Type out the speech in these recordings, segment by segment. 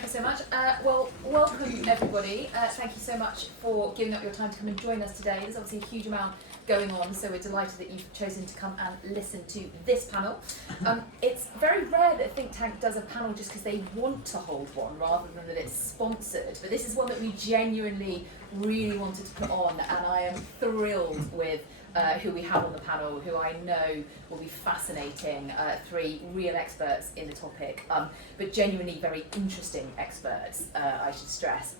Thank you so much. Well, welcome everybody. Thank you so much for giving up your time to come and join us today. There's obviously a huge amount going on, so we're delighted that you've chosen to come and listen to this panel. It's very rare that a think tank does a panel just because they want to hold one rather than that it's sponsored, but this is one that we genuinely really wanted to put on, and I am thrilled with who we have on the panel, who I know will be fascinating, three real experts in the topic, but genuinely very interesting experts, I should stress,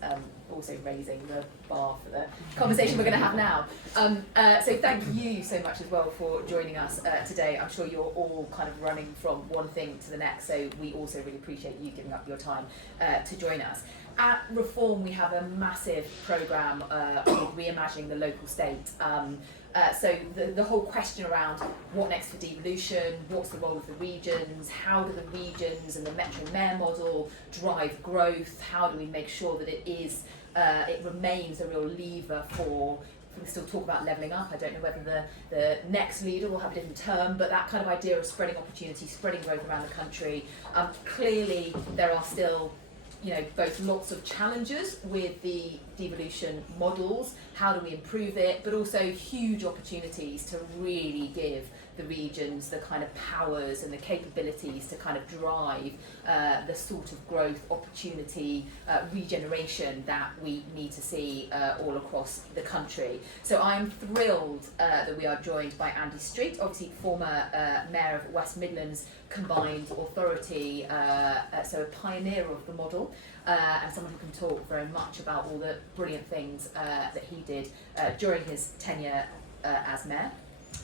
also raising the bar for the conversation we're going to have now. So thank you so much as well for joining us today. I'm sure you're all kind of running from one thing to the next, so we also really appreciate you giving up your time to join us. At Reform, we have a massive programme called Reimagining the Local State. So the whole question around what next for devolution, what's the role of the regions, how do the regions and the Metro Mayor model drive growth, how do we make sure that it remains a real lever for, we still talk about levelling up, I don't know whether the next leader will have a different term, but that kind of idea of spreading opportunity, spreading growth around the country. Clearly there are still both lots of challenges with the devolution models, how do we improve it, but also huge opportunities to really give the regions the kind of powers and the capabilities to kind of drive the sort of growth, opportunity, regeneration that we need to see all across the country. So I'm thrilled that we are joined by Andy Street, obviously former Mayor of West Midlands Combined Authority, so a pioneer of the model, and someone who can talk very much about all the brilliant things that he did during his tenure as Mayor,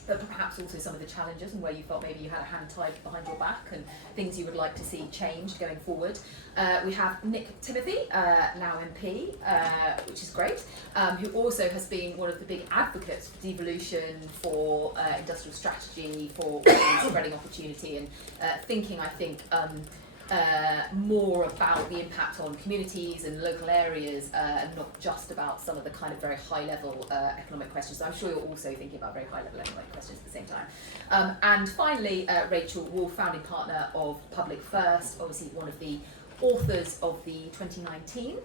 but perhaps also some of the challenges and where you felt maybe you had a hand tied behind your back and things you would like to see changed going forward. We have Nick Timothy, now MP, which is great, who also has been one of the big advocates for devolution, for industrial strategy, for spreading opportunity and thinking, I think, more about the impact on communities and local areas and not just about some of the kind of very high level economic questions. So I'm sure you're also thinking about very high level economic questions at the same time. And finally, Rachel Wolf, founding partner of Public First, obviously one of the authors of the 2019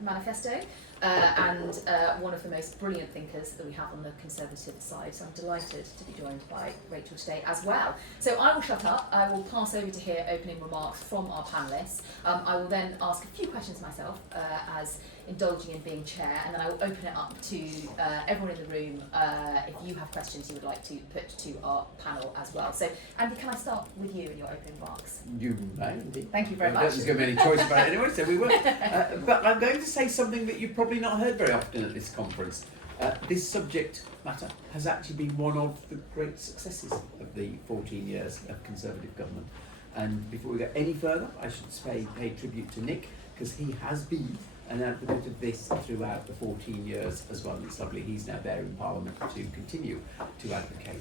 manifesto, and one of the most brilliant thinkers that we have on the Conservative side. So I'm delighted to be joined by Rachel today as well. So I will shut up. I will pass over to hear opening remarks from our panellists. I will then ask a few questions myself as indulging in being chair, and then I will open it up to everyone in the room if you have questions you would like to put to our panel as well. So Andy, can I start with you in your opening remarks? You may indeed. Thank you very much. There's going to be any choice about it anyway, so we will. But I'm going to say something that you've probably not heard very often at this conference. This subject matter has actually been one of the great successes of the 14 years of Conservative government. And before we go any further, I should pay tribute to Nick, because he has been an advocate of this throughout the 14 years as well. It's lovely he's now there in Parliament to continue to advocate.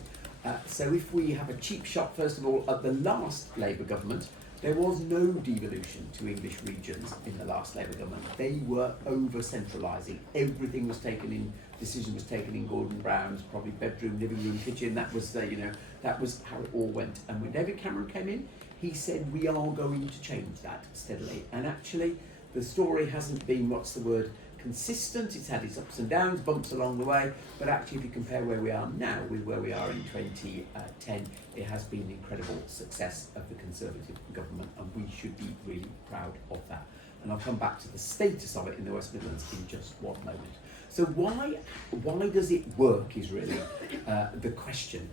So if we have a cheap shot, first of all, at the last Labour government, there was no devolution to English regions in the last Labour government. They were over-centralising. Everything was taken in, decision was taken in Gordon Brown's, probably bedroom, living room, kitchen. That was that was how it all went. And when David Cameron came in, he said, we are going to change that steadily. And actually, the story hasn't been, consistent. It's had its ups and downs, bumps along the way, but actually if you compare where we are now with where we are in 2010, it has been an incredible success of the Conservative government, and we should be really proud of that. And I'll come back to the status of it in the West Midlands in just one moment. So why does it work is really the question.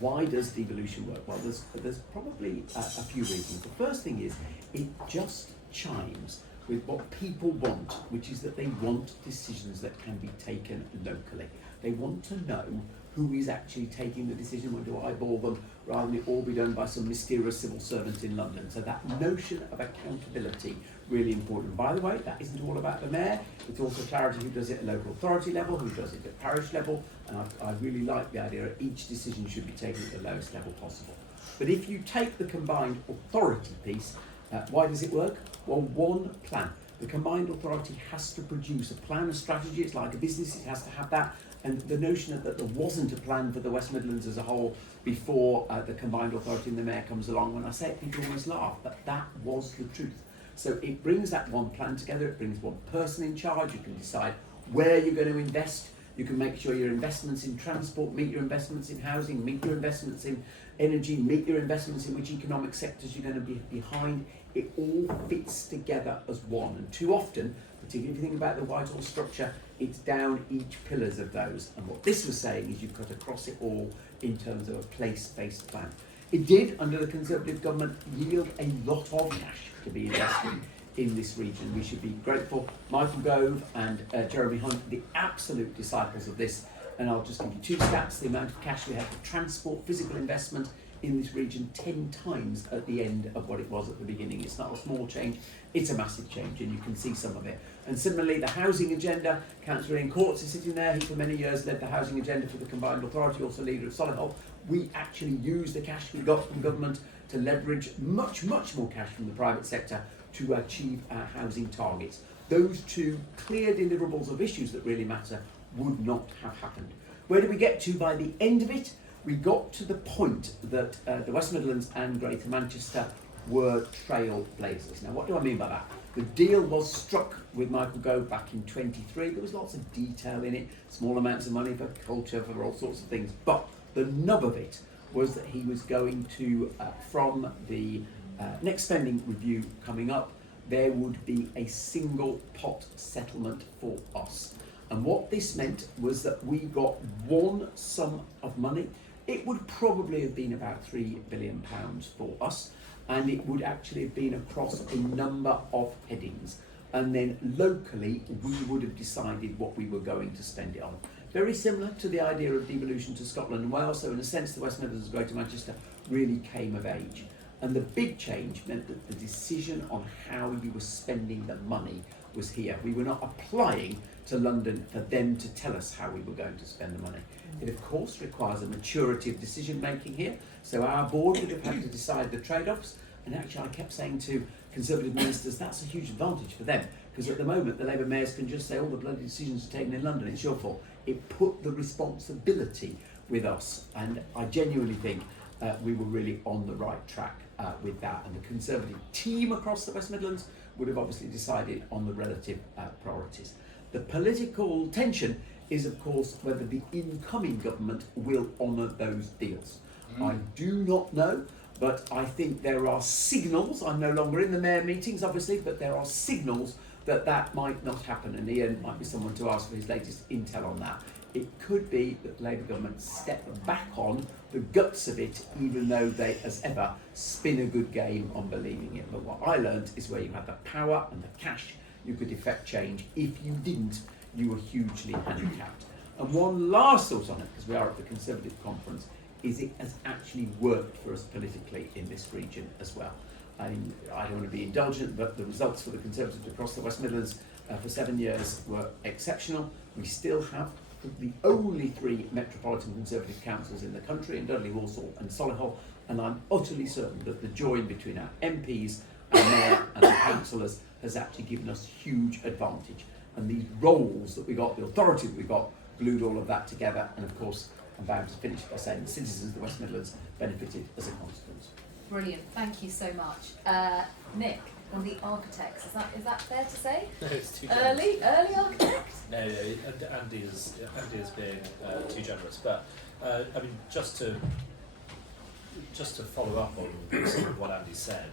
Why does devolution work? Well, there's probably a few reasons. The first thing is it just chimes with what people want, which is that they want decisions that can be taken locally. They want to know who is actually taking the decision, when to eyeball them, rather than it all be done by some mysterious civil servant in London. So that notion of accountability, really important. By the way, that isn't all about the mayor, it's also clarity who does it at local authority level, who does it at parish level, and I really like the idea that each decision should be taken at the lowest level possible. But if you take the combined authority piece, why does it work? Well, one plan. The combined authority has to produce a plan, a strategy. It's like a business, it has to have that. And the notion that there wasn't a plan for the West Midlands as a whole before the combined authority and the mayor comes along, when I say it, people always laugh, but that was the truth. So it brings that one plan together, it brings one person in charge, you can decide where you're going to invest, you can make sure your investments in transport meet your investments in housing, meet your investments in energy, meet your investments in which economic sectors you're going to be behind. It all fits together as one, and too often, particularly if you think about the Whitehall structure, it's down each pillars of those. And what this was saying is you've cut across it all in terms of a place-based plan. It did, under the Conservative government, yield a lot of cash to be invested in this region. We should be grateful. Michael Gove and Jeremy Hunt, the absolute disciples of this. And I'll just give you two stats: the amount of cash we have for transport, physical investment in this region, 10 times at the end of what it was at the beginning. It's not a small change, it's a massive change, and you can see some of it. And similarly, the housing agenda, Councillor Ian Courts is sitting there. He for many years led the housing agenda for the combined authority, also leader of Solihull. We actually used the cash we got from government to leverage much more cash from the private sector to achieve our housing targets. Those two clear deliverables of issues that really matter would not have happened. Where did we get to by the end of it? We got to the point that the West Midlands and Greater Manchester were trailblazers. Now, what do I mean by that? The deal was struck with Michael Gove back in 23. There was lots of detail in it, small amounts of money for culture, for all sorts of things. But the nub of it was that he was going to, from the next spending review coming up, there would be a single pot settlement for us. And what this meant was that we got one sum of money. It would probably have been about £3 billion for us, and it would actually have been across a number of headings. And then locally, we would have decided what we were going to spend it on. Very similar to the idea of devolution to Scotland and Wales, so in a sense the West Midlands and Greater Manchester really came of age. And the big change meant that the decision on how you were spending the money was here. We were not applying to London for them to tell us how we were going to spend the money. It of course requires a maturity of decision making here, so our board would have had to decide the trade-offs, and actually I kept saying to Conservative ministers that's a huge advantage for them, because at the moment the Labour mayors can just say all the bloody decisions are taken in London, it's your fault. It put the responsibility with us, and I genuinely think we were really on the right track with that, and the Conservative team across the West Midlands would have obviously decided on the relative priorities. The political tension is of course whether the incoming government will honour those deals. I do not know, but I think there are signals, I'm no longer in the mayor meetings obviously, but there are signals that that might not happen, and Ian might be someone to ask for his latest intel on that. It could be that the Labour government step back on the guts of it, even though they, as ever, spin a good game on believing it. But what I learned is where you had the power and the cash, you could effect change. If you didn't, you were hugely handicapped. And one last thought on it, because we are at the Conservative conference, is it has actually worked for us politically in this region as well. I don't want to be indulgent, but the results for the Conservatives across the West Midlands for 7 years were exceptional. We still have the only 3 metropolitan Conservative councils in the country, in Dudley, Walsall and Solihull, and I'm utterly certain that the join between our MPs, our mayor and the councillors has actually given us huge advantage. And these roles that we got, the authority that we got, glued all of that together, and of course I'm bound to finish by saying the citizens of the West Midlands benefited as a consequence. Brilliant, thank you so much. Nick, one of the architects, is that fair to say? No, it's too Early architect? No, Andy is being too generous. But I mean, just to follow up on some of what Andy said,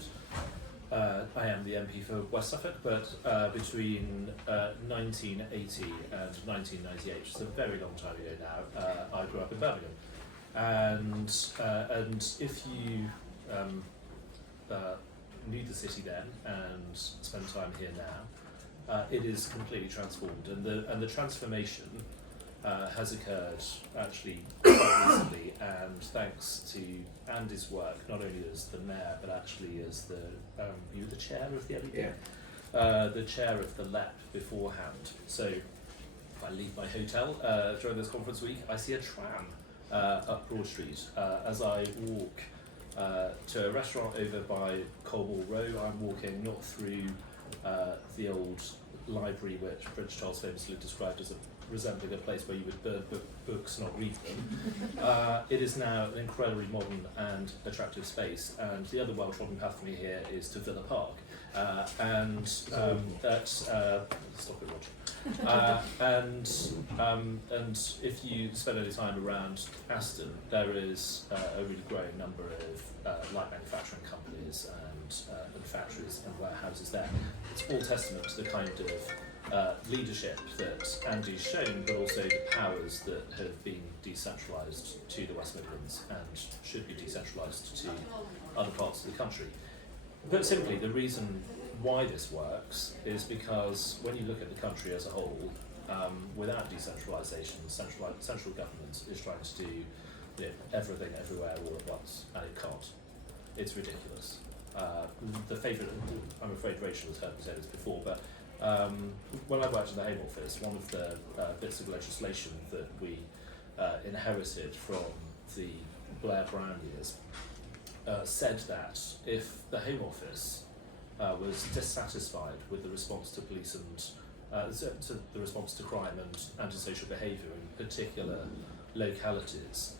I am the MP for West Suffolk, but between 1980 and 1998, which is a very long time ago now, I grew up in Birmingham, and if you knew the city then and spend time here now, it is completely transformed, and the transformation has occurred actually quite recently, and thanks to Andy's work, not only as the mayor but actually as you were the chair of the LEP, the chair of the LEP beforehand. So if I leave my hotel during this conference week, I see a tram up Broad Street. As I walk to a restaurant over by Colwall Row, I'm walking not through the old library which Prince Charles famously described as resembling a place where you would burn books, not read them. It is now an incredibly modern and attractive space, and the other well-trodden path for me here is to Villa Park. and that stop it, Roger. And if you spend any time around Aston, there is a really growing number of light manufacturing companies and factories and warehouses there. It's all testament to the kind of leadership that Andy's shown, but also the powers that have been decentralised to the West Midlands and should be decentralised to other parts of the country. Put simply, the reason why this works is because when you look at the country as a whole, without decentralisation, central government is trying to do everything everywhere all at once, and it can't. It's ridiculous. The favourite, I'm afraid Rachel has heard me say this before, but when I worked in the Home Office, one of the bits of legislation that we inherited from the Blair Brown years said that if the Home Office was dissatisfied with the response to police and to the response to crime and antisocial behaviour in particular localities,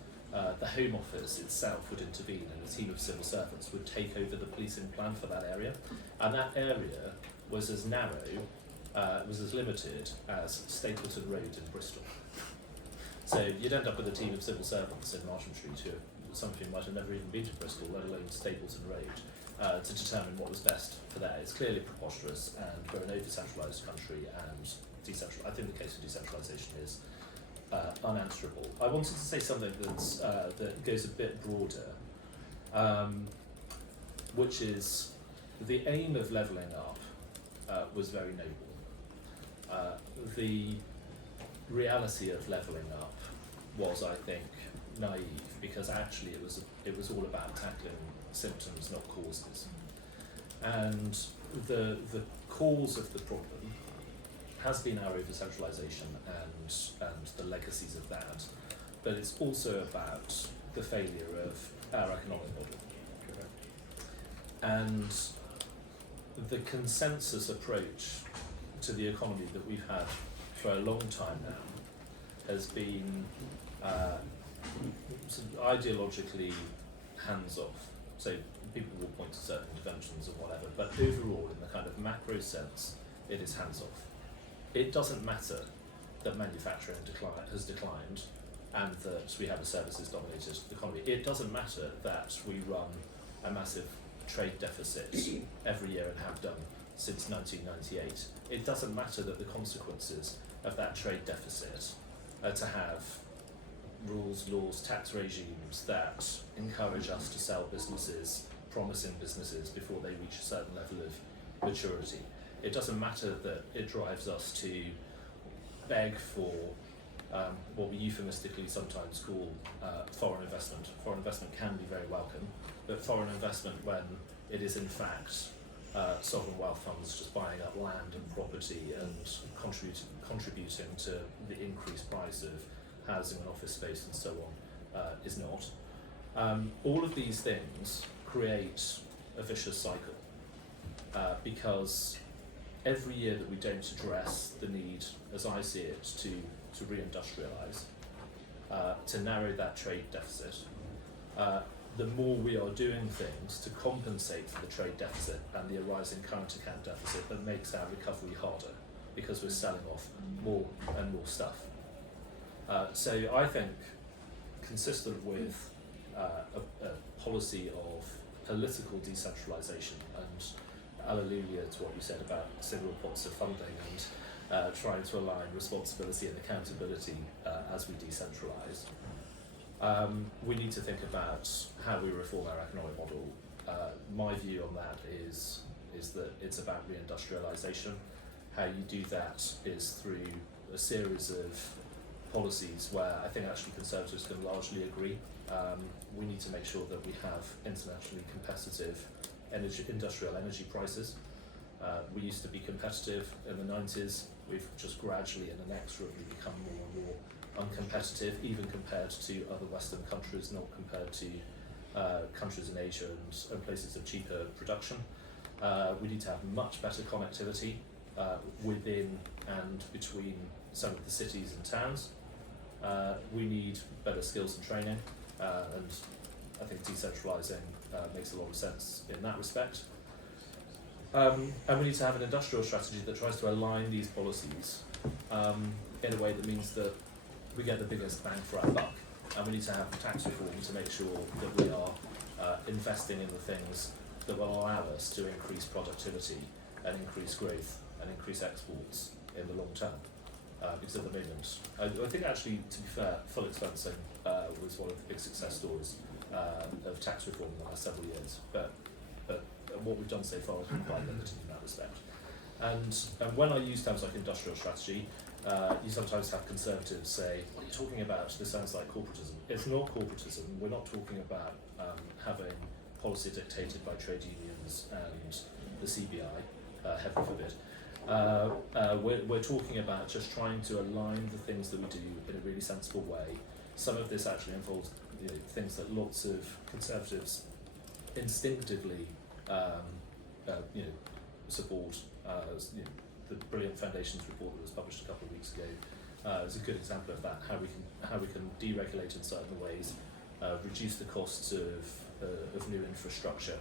the Home Office itself would intervene and a team of civil servants would take over the policing plan for that area. And that area was as narrow, was as limited as Stapleton Road in Bristol. So you'd end up with a team of civil servants in Marsham Street who some of you might have never even been to Bristol, let alone Stapleton Road, to determine what was best for there. It's clearly preposterous, and we're an over-centralised country, and I think the case for decentralisation is unanswerable. I wanted to say something that goes a bit broader, which is the aim of levelling up was very noble. The reality of levelling up was, I think, naive, because actually it was all about tackling symptoms, not causes. And the cause of the problem has been our over-centralisation and the legacies of that, but it's also about the failure of our economic model. And the consensus approach to the economy that we've had for a long time now has been ideologically hands-off. So people will point to certain interventions or whatever, but overall, in the kind of macro sense, it is hands-off. It doesn't matter that manufacturing has declined and that we have a services-dominated economy. It doesn't matter that we run a massive trade deficit every year and have done since 1998. It doesn't matter that the consequences of that trade deficit are to have rules, laws, tax regimes that encourage us to sell businesses, promising businesses before they reach a certain level of maturity. It doesn't matter that it drives us to beg for what we euphemistically sometimes call foreign investment. Foreign investment can be very welcome, but foreign investment when it is in fact sovereign wealth funds just buying up land and property and contributing to the increased price of housing and office space and so on is not. All of these things create a vicious cycle because every year that we don't address the need, as I see it, to re-industrialise, to narrow that trade deficit, the more we are doing things to compensate for the trade deficit and the arising current account deficit that makes our recovery harder because we're selling off more and more stuff. So I think, consistent with a policy of political decentralisation, and hallelujah to what you said about single pots of funding and trying to align responsibility and accountability as we decentralise, we need to think about how we reform our economic model. My view on that is that it's about reindustrialisation. How you do that is through a series of policies where I think actually Conservatives can largely agree. We need to make sure that we have internationally competitive industrial energy prices. We used to be competitive in the 90s. We've just gradually and inexorably become more and more uncompetitive, even compared to other Western countries, not compared to countries in Asia and places of cheaper production. We need to have much better connectivity within and between some of the cities and towns. We need better skills and training, and I think decentralising makes a lot of sense in that respect. And we need to have an industrial strategy that tries to align these policies in a way that means that we get the biggest bang for our buck. And we need to have tax reform to make sure that we are investing in the things that will allow us to increase productivity and increase growth and increase exports in the long term. Because at the moment, I think actually, to be fair, full expensing was one of the big success stories of tax reform in the last several years. But what we've done so far has been quite limited in that respect. And when I use terms like industrial strategy, you sometimes have Conservatives say, what are you talking about? This sounds like corporatism. It's not corporatism. We're not talking about having policy dictated by trade unions and the CBI, heaven forbid. We're talking about just trying to align the things that we do in a really sensible way. Some of this actually involves things that lots of Conservatives instinctively support. The brilliant Foundations report that was published a couple of weeks ago is a good example of that. How we can deregulate in certain ways, reduce the costs of new infrastructure,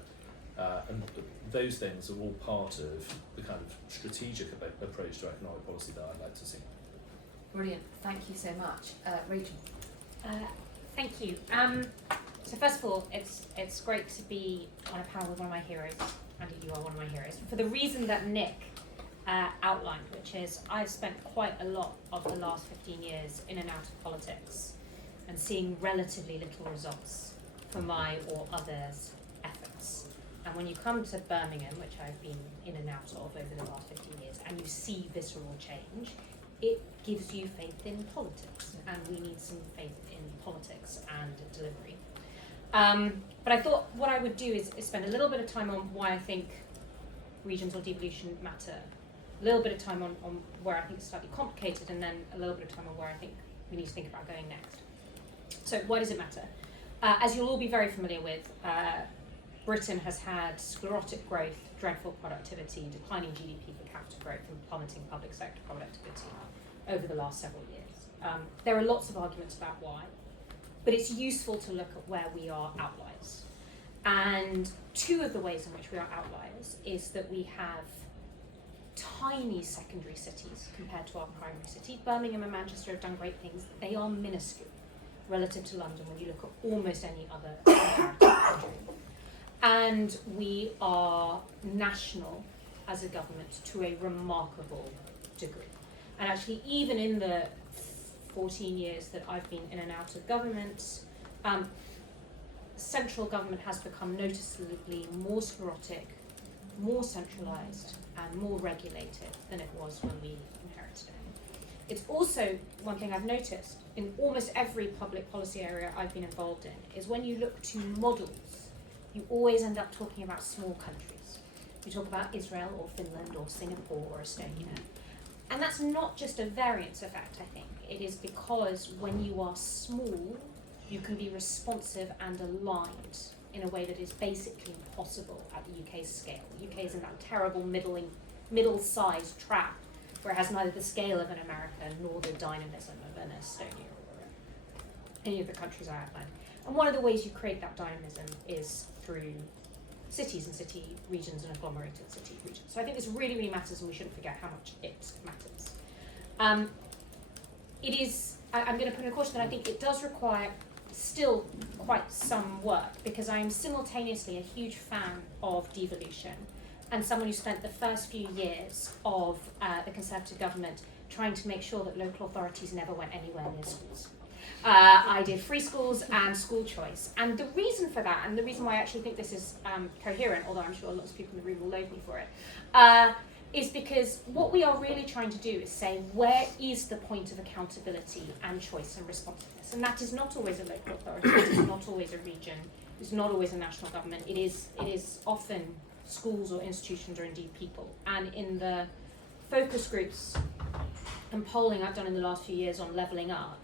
and those things are all part of the kind of strategic approach to economic policy that I'd like to see. Brilliant, thank you so much. Rachel. Thank you. So first of all, it's great to be on a panel with one of my heroes. Andy, you are one of my heroes. For the reason that Nick outlined, which is I've spent quite a lot of the last 15 years in and out of politics and seeing relatively little results for my or others' efforts. And when you come to Birmingham, which I've been in and out of over the last 15 years, and you see visceral change, it gives you faith in politics, and we need some faith in politics and delivery. But I thought what I would do is spend a little bit of time on why I think regions or devolution matter, a little bit of time on where I think it's slightly complicated, and then a little bit of time on where I think we need to think about going next. So why does it matter? As you'll all be very familiar with, Britain has had sclerotic growth, dreadful productivity, declining GDP per capita growth, and plummeting public sector productivity over the last several years. There are lots of arguments about why, but it's useful to look at where we are outliers. And two of the ways in which we are outliers is that we have tiny secondary cities compared to our primary cities. Birmingham and Manchester have done great things. They are minuscule relative to London when you look at almost any other comparative country. And we are national as a government to a remarkable degree. And actually, even in the 14 years that I've been in and out of government, central government has become noticeably more sclerotic, more centralised, and more regulated than it was when we inherited it. It's also one thing I've noticed in almost every public policy area I've been involved in is when you look to models, you always end up talking about small countries. You talk about Israel or Finland or Singapore or Estonia. And that's not just a variance effect, I think. It is because when you are small, you can be responsive and aligned in a way that is basically impossible at the UK's scale. The UK is in that terrible middle-sized trap where it has neither the scale of an America nor the dynamism of an Estonia or any of the countries I outlined. And one of the ways you create that dynamism is through cities and city regions and agglomerated city regions. So I think this really, really matters, and we shouldn't forget how much it matters. I'm going to put in a caution that I think it does require still quite some work, because I am simultaneously a huge fan of devolution and someone who spent the first few years of the Conservative government trying to make sure that local authorities never went anywhere near schools. I did free schools and school choice. And the reason for that, and the reason why I actually think this is coherent, although I'm sure lots of people in the room will loathe me for it, is because what we are really trying to do is say, where is the point of accountability and choice and responsiveness? And that is not always a local authority, it is not always a region, it's not always a national government, it is often schools or institutions or indeed people. And in the focus groups and polling I've done in the last few years on levelling up,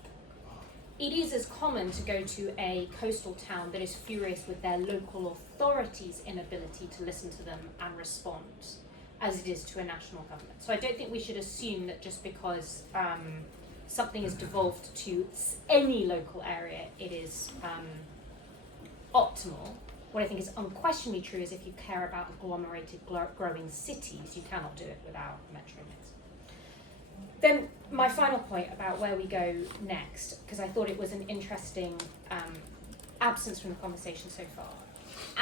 it is as common to go to a coastal town that is furious with their local authorities' inability to listen to them and respond as it is to a national government. So I don't think we should assume that just because something is devolved to any local area, it is optimal, What I think is unquestionably true is if you care about agglomerated growing cities, you cannot do it without a metro mix. Then my final point about where we go next, because I thought it was an interesting absence from the conversation so far.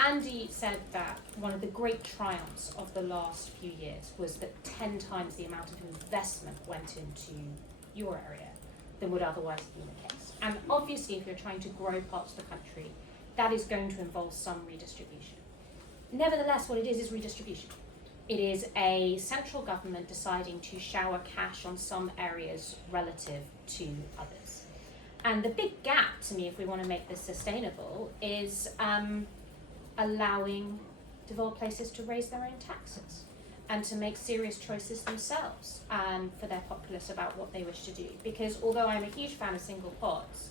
Andy said that one of the great triumphs of the last few years was that 10 times the amount of investment went into your area than would otherwise have been the case. And obviously, if you're trying to grow parts of the country, that is going to involve some redistribution. Nevertheless, what it is redistribution. It is a central government deciding to shower cash on some areas relative to others. And the big gap to me, if we want to make this sustainable, is allowing developed places to raise their own taxes and to make serious choices themselves for their populace about what they wish to do. Because although I'm a huge fan of single pods,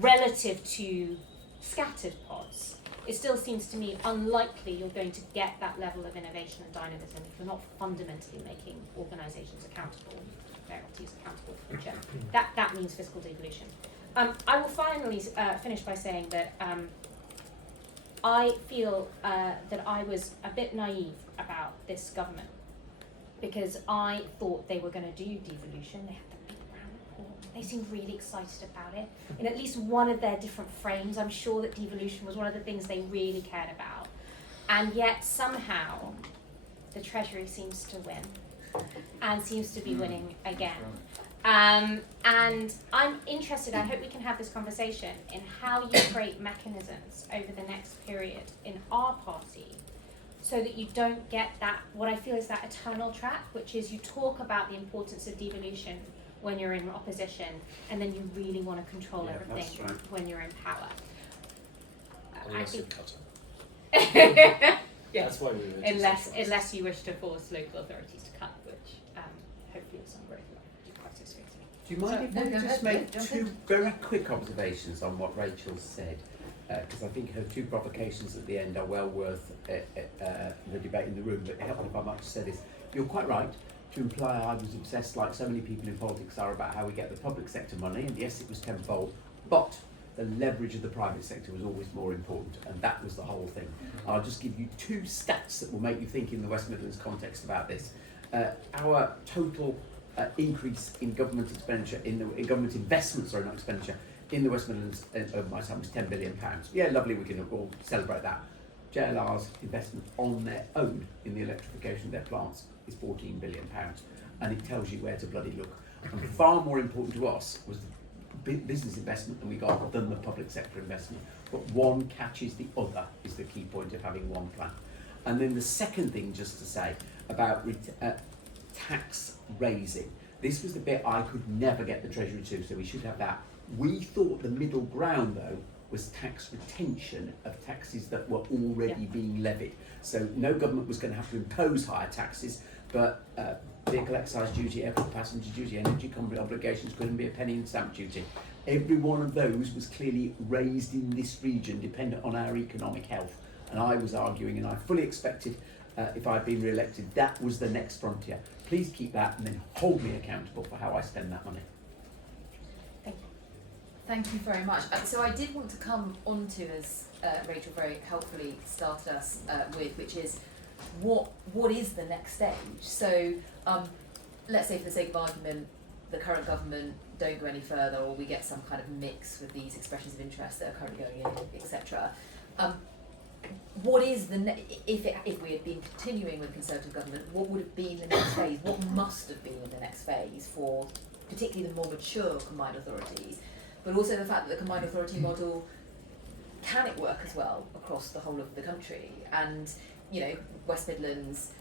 relative to scattered pods, it still seems to me unlikely you're going to get that level of innovation and dynamism if you're not fundamentally making organisations accountable, charities accountable for the future. That means fiscal devolution. I will finally finish by saying that I feel that I was a bit naive about this government because I thought they were going to do devolution. They had the big brown report. They seemed really excited about it. In at least one of their different frames, I'm sure that devolution was one of the things they really cared about. And yet somehow the Treasury seems to win and seems to be winning again. And I'm interested, I hope we can have this conversation, in how you create mechanisms over the next period in our party so that you don't get that, what I feel is that eternal trap, which is you talk about the importance of devolution when you're in opposition and then you really want to control everything when you're in power. Unless you're Yeah. That's why we were unless you wish to force local authorities to cut, which hopefully at some rate will be quite so sweet. Do you mind if No, I go just ahead. make Yeah, jump two in. very quick observations on what Rachel said? Because I think her two provocations at the end are well worth the debate in the room, but help me if I might just say this. You're quite right to imply I was obsessed, like so many people in politics are, about how we get the public sector money, and yes, it was tenfold, but the leverage of the private sector was always more important, and that was the whole thing. I'll just give you two stats that will make you think in the West Midlands context about this. Our total increase in government expenditure, in government investment, sorry, not expenditure, in the West Midlands over my time was £10 billion. Yeah, lovely, we can all celebrate that. JLR's investment on their own in the electrification of their plants is £14 billion, and it tells you where to bloody look. And far more important to us was the business investment than we got than the public sector investment. But one catches the other is the key point of having one plan. And then the second thing, just to say about tax raising. This was the bit I could never get the Treasury to, so we should have that. We thought the middle ground, though, was tax retention of taxes that were already being levied. So no government was going to have to impose higher taxes, but vehicle excise duty, airport passenger duty, energy company obligations couldn't be a penny in stamp duty. Every one of those was clearly raised in this region, dependent on our economic health. And I was arguing, and I fully expected, if I'd been re-elected, that was the next frontier. Please keep that and then hold me accountable for how I spend that money. Thank you very much. So I did want to come on to, as Rachel very helpfully started us with, which is what is the next stage? So let's say, for the sake of argument, the current government don't go any further, or we get some kind of mix with these expressions of interest that are currently going in, etc. What is if we had been continuing with Conservative government, what would have been the next phase? What must have been the next phase for particularly the more mature combined authorities? But also the fact that the combined authority model, can it work as well across the whole of the country? And, you know, West Midlands,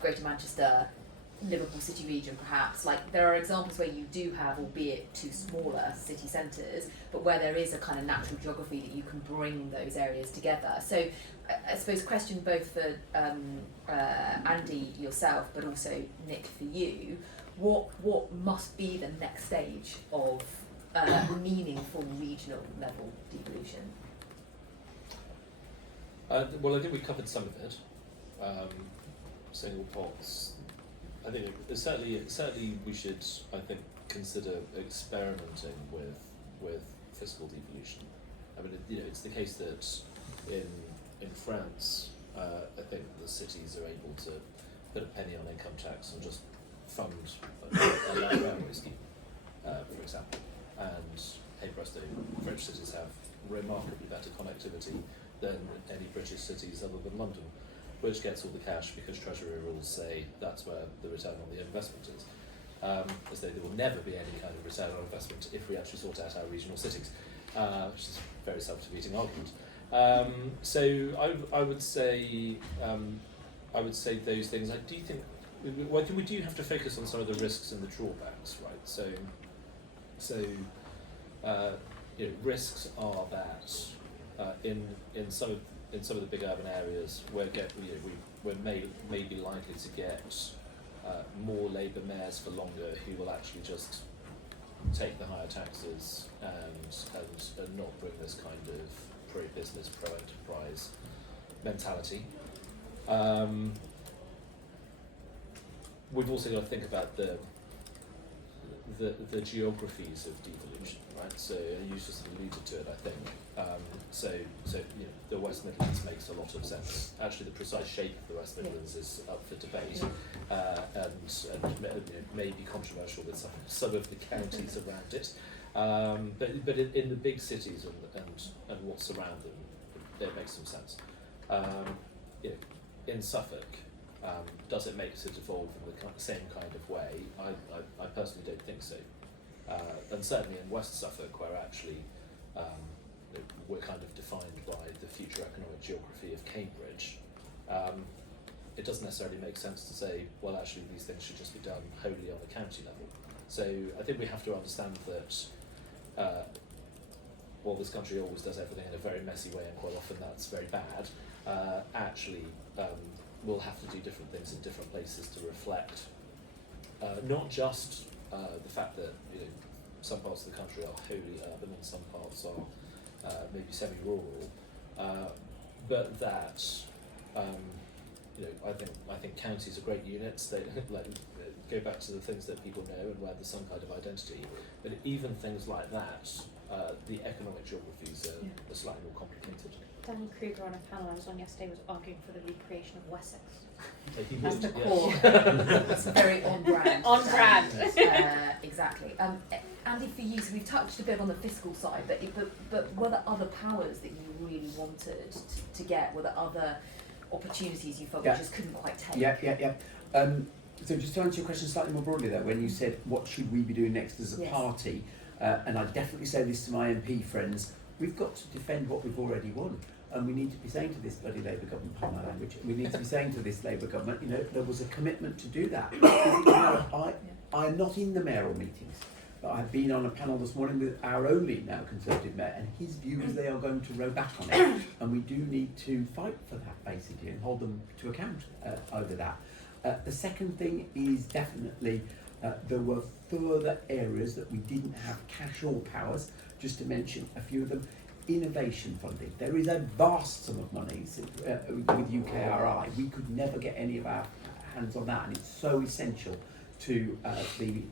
Greater Manchester, Liverpool City region perhaps, like there are examples where you do have, albeit two smaller city centres, but where there is a kind of natural geography that you can bring those areas together. So I suppose question both for Andy, yourself, but also Nick, for you, what must be the next stage of meaningful regional level devolution? Well, I think we covered some of it. Single pots. I think certainly we should, I think, consider experimenting with fiscal devolution. I mean, you know, it's the case that in France, I think the cities are able to put a penny on income tax and just fund a light railway scheme, for example. And hey presto, French cities have remarkably better connectivity than any British cities other than London, which gets all the cash because Treasury rules say that's where the return on the investment is. As though there will never be any kind of return on investment if we actually sort out our regional cities, which is a very self-defeating argument. So I would say those things. I do think we do have to focus on some of the risks and the drawbacks, right? So risks are that in some of the big urban areas we're maybe likely to get more Labour mayors for longer who will actually just take the higher taxes and not bring this kind of pro-business, pro-enterprise mentality. We've also got to think about the geographies of devolution, right? So you just alluded to it, I think. So the West Midlands makes a lot of sense. Actually, the precise shape of the West Midlands is up for debate, and may be controversial with some of the counties around it. But in the big cities and what's around them, it makes some sense. In Suffolk, does it make it evolve in the same kind of way? I personally don't think so. And certainly in West Suffolk, where actually we're kind of defined by the future economic geography of Cambridge, it doesn't necessarily make sense to say, well, actually these things should just be done wholly on a county level. So I think we have to understand that while this country always does everything in a very messy way, and quite often that's very bad, actually we'll have to do different things in different places to reflect not just the fact that some parts of the country are wholly urban and some parts are maybe semi-rural, but that I think counties are great units. They go back to the things that people know and where there's some kind of identity. But even things like that, the economic geographies are slightly more complicated. Danny Kruger on a panel I was on yesterday was arguing for the recreation of Wessex. That's the core. That's very on brand. On brand. Exactly. Andy, for you, so we've touched a bit on the fiscal side, but were there other powers that you really wanted to get? Were there other opportunities you felt you just couldn't quite take? Yeah. So just to answer your question slightly more broadly there, when you said what should we be doing next as a party, and I definitely say this to my MP friends, we've got to defend what we've already won. And we need to be saying to this bloody Labour government, pardon my language, we need to be saying to this Labour government, there was a commitment to do that. I am not in the mayoral meetings, but I've been on a panel this morning with our only now Conservative mayor, and his view is they are going to row back on it, and we do need to fight for that basically and hold them to account over that. The second thing is definitely there were further areas that we didn't have cash or powers, just to mention a few of them. Innovation funding. There is a vast sum of money with UKRI. We could never get any of our hands on that, and it's so essential to the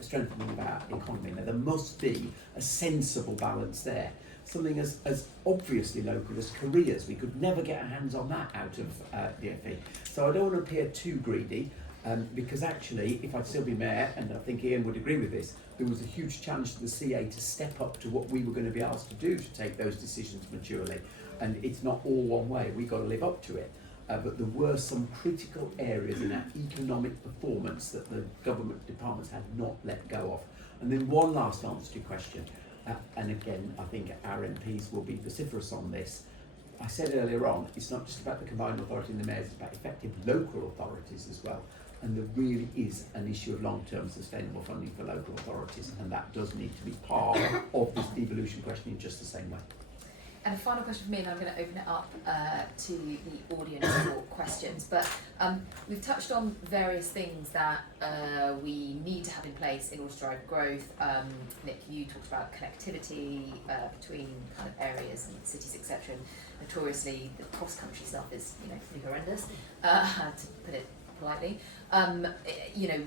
strengthening of our economy. Now, there must be a sensible balance there. Something as obviously local as careers, we could never get our hands on that out of DfE. So I don't want to appear too greedy, because actually, if I'd still be mayor, and I think Ian would agree with this, there was a huge challenge to the CA to step up to what we were going to be asked to do to take those decisions maturely. And it's not all one way, we've got to live up to it. But there were some critical areas in our economic performance that the government departments had not let go of. And then one last answer to your question, and again, I think our MPs will be vociferous on this. I said earlier on, it's not just about the combined authority and the mayors, it's about effective local authorities as well. And there really is an issue of long-term sustainable funding for local authorities, and that does need to be part of this devolution question in just the same way. And a final question for me, and I'm going to open it up to the audience for questions. But we've touched on various things that we need to have in place in order to drive growth. Nick, you talked about connectivity between kind of areas and cities, etc. And notoriously, the cross-country stuff is pretty horrendous, to put it politely. You know,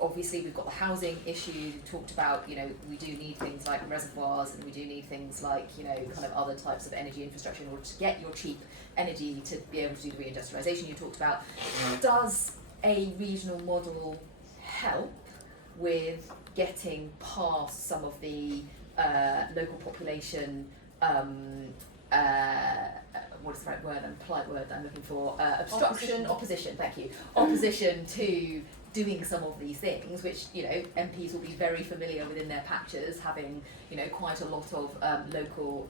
obviously we've got the housing issue. We've talked about, you know, we do need things like reservoirs, and we do need things like, you know, kind of other types of energy infrastructure in order to get your cheap energy to be able to do the reindustrialisation you talked about. Does a regional model help with getting past some of the local population, what is the right word, polite word I'm looking for, opposition, thank you, opposition to doing some of these things, which, you know, MPs will be very familiar within their patches, having, you know, quite a lot of local